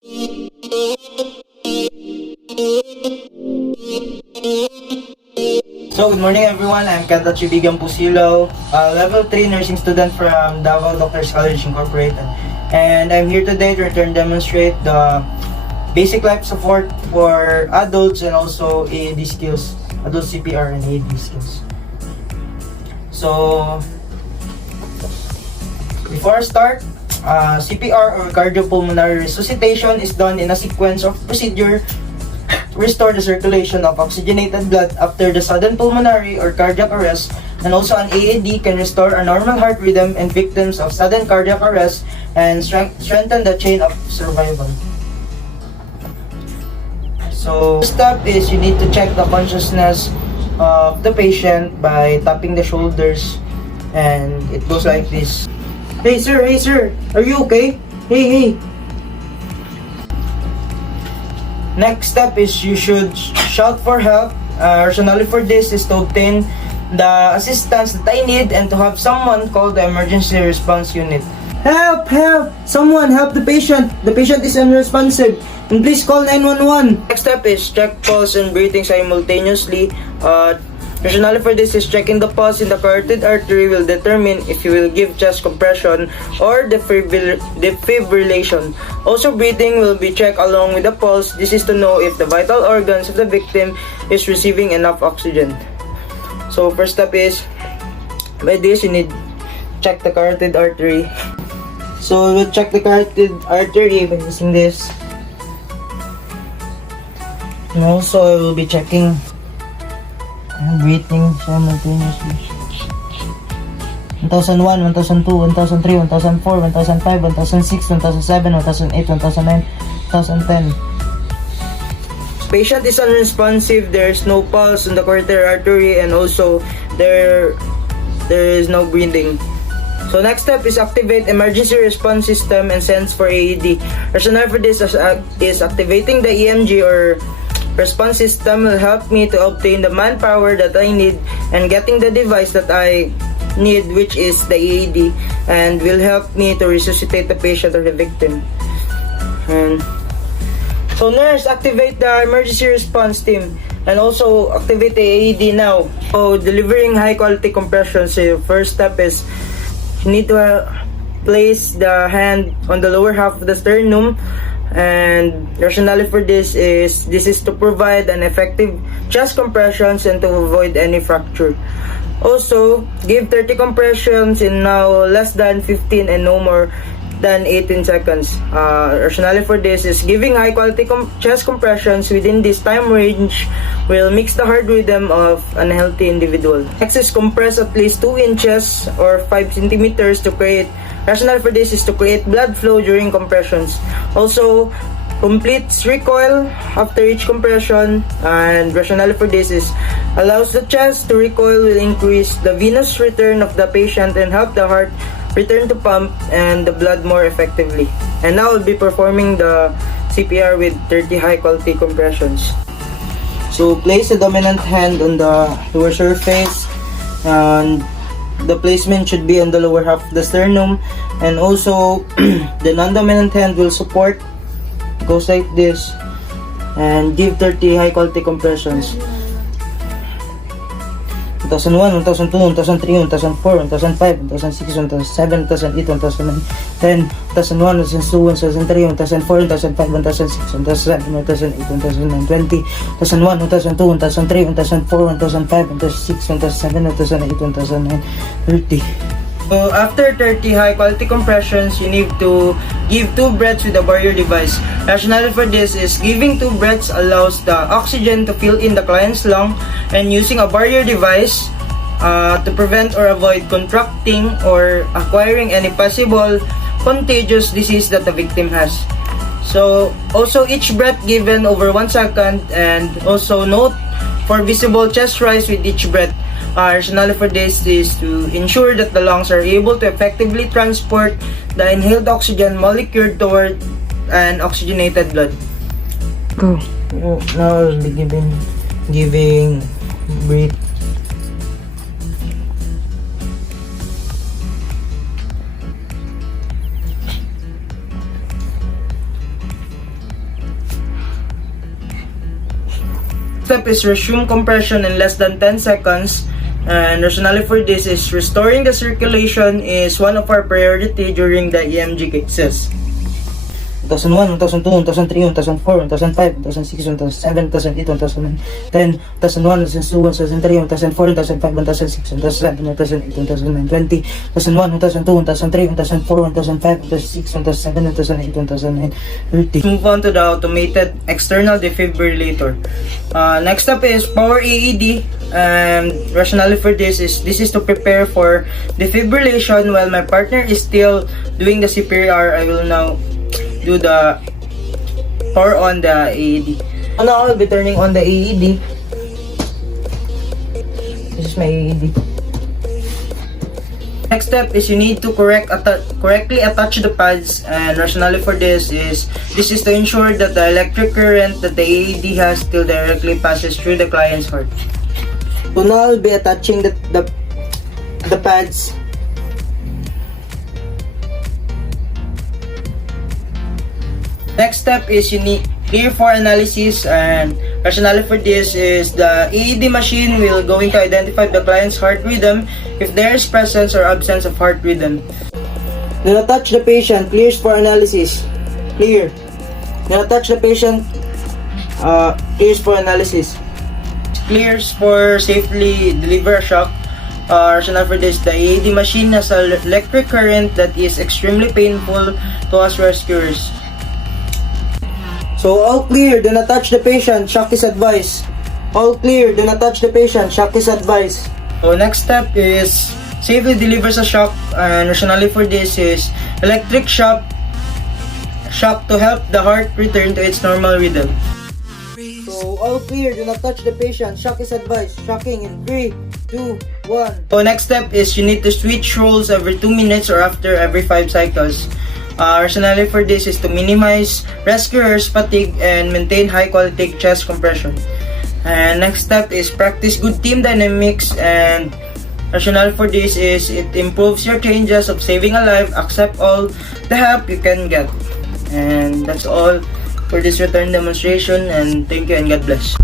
So, good morning everyone. I'm Alche Gamposilao, level 3 nursing student from Davao Doctors College Incorporated. And I'm here today to demonstrate the basic life support for adults and also AED skills, adult CPR and AED skills. So, before I start, CPR or cardiopulmonary resuscitation is done in a sequence of procedure to restore the circulation of oxygenated blood after the sudden pulmonary or cardiac arrest, and also an AED can restore a normal heart rhythm in victims of sudden cardiac arrest and strengthen the chain of survival. So, first step is you need to check the consciousness of the patient by tapping the shoulders, and it goes like this. Hey sir, are you okay? Hey. Next step is you should shout for help. Rationale for this is to obtain the assistance that I need and to have someone call the emergency response unit. Help! Someone help the patient! The patient is unresponsive, and please call 911. Next step is check pulse and breathing simultaneously. Rationale for this is checking the pulse in the carotid artery will determine if you will give chest compression or defibrillation. Also, breathing will be checked along with the pulse. This is to know if the vital organs of the victim is receiving enough oxygen. So, first step is, by this you need check the carotid artery. So, we'll check the carotid artery by using this. And also, I will be checking breathing simultaneously. 1001, 1002, 1003, 1004, 1005, 1006, 1007, 1008, 1009, 1010. Patient is unresponsive, there is no pulse on the carotid artery, and also there is no breathing. So next step is activate emergency response system and sends for AED. Rationale for this is activating the EMG or response system will help me to obtain the manpower that I need and getting the device that I need, which is the AED, and will help me to resuscitate the patient or the victim. And so nurse, activate the emergency response team and also activate the AED now. So delivering high quality compression. So your first step is you need to place the hand on the lower half of the sternum. And rationale for this is to provide an effective chest compressions and to avoid any fracture. Also, give 30 compressions in now less than 15 and no more than 18 seconds. Rationale for this is giving high quality chest compressions within this time range will mix the heart rhythm of an healthy individual. Next is compress at least 2 inches or 5 centimeters to create. Rationale for this is to create blood flow during compressions. Also, complete recoil after each compression, and rationale for this is allows the chest to recoil will increase the venous return of the patient and help the heart return to pump and the blood more effectively. And now I'll be performing the CPR with 30 high quality compressions. So place the dominant hand on the lower surface, and the placement should be on the lower half of the sternum, and also the non-dominant hand will support, goes like this, and give 30 high quality compressions. 1001, 1002, 1003, 1004, 1005, 1006, 1007, 1008, 1009, 10, 1001, 1002, 1003, 1004, 1005, 1006, 1007, 1008, 1009, 20, 1001, 1002, 1003, 1004, 1005, 1006, 1007, 1008, 1009, 30. So after 30 high quality compressions, you need to give 2 breaths with the barrier device. Rationale for this is giving 2 breaths allows the oxygen to fill in the client's lung, and using a barrier device to prevent or avoid contracting or acquiring any possible contagious disease that the victim has. So also each breath given over 1 second, and also note for visible chest rise with each breath. Rationale for this is to ensure that the lungs are able to effectively transport the inhaled oxygen molecule toward an oxygenated blood. Go. Now I'll be giving breathe. step is resume compression in less than 10 seconds. And rationale for this is restoring the circulation is one of our priority during the EMG cases. 2001, 2002, 2003, 2004, 2005, 2006, 2007, 2008, 2009, 10, 2001, 2002, 2003, 2004, 2005, 2006, 2007, 2008, 2009, 20, 2001, 2002, 2003, 2004, 2005, 2006, 2007, 2008, 2009, 30. Move on to the automated external defibrillator. Next up is power AED. Rationale for this is to prepare for defibrillation while my partner is still doing the CPR. I will now do the power on the AED. So now I'll be turning on the AED. This is my AED. Next step is you need to correctly attach the pads, and rationale for this is to ensure that the electric current that the AED has still directly passes through the client's heart. So now I'll be attaching the pads. Next step is you need clear for analysis, and rationale for this is the AED machine will going to identify the client's heart rhythm if there is presence or absence of heart rhythm. Do not touch the patient. Clears for analysis. Clear. Do not touch the patient. Clears for analysis. Clears for safely deliver a shock. Rationale for this, the AED machine has an electric current that is extremely painful to us rescuers. So all clear, do not touch the patient, shock is advised. All clear, do not touch the patient, shock is advised. So next step is safely delivers a shock, and rationale for this is electric shock to help the heart return to its normal rhythm. So all clear, do not touch the patient, shock is advised. Shocking in 3, 2, 1. So next step is you need to switch roles every 2 minutes or after every 5 cycles. Rationale for this is to minimize rescuers' fatigue and maintain high quality chest compression. And next step is practice good team dynamics, and rationale for this is it improves your chances of saving a life. Accept all the help you can get. And that's all for this return demonstration, and thank you and God bless.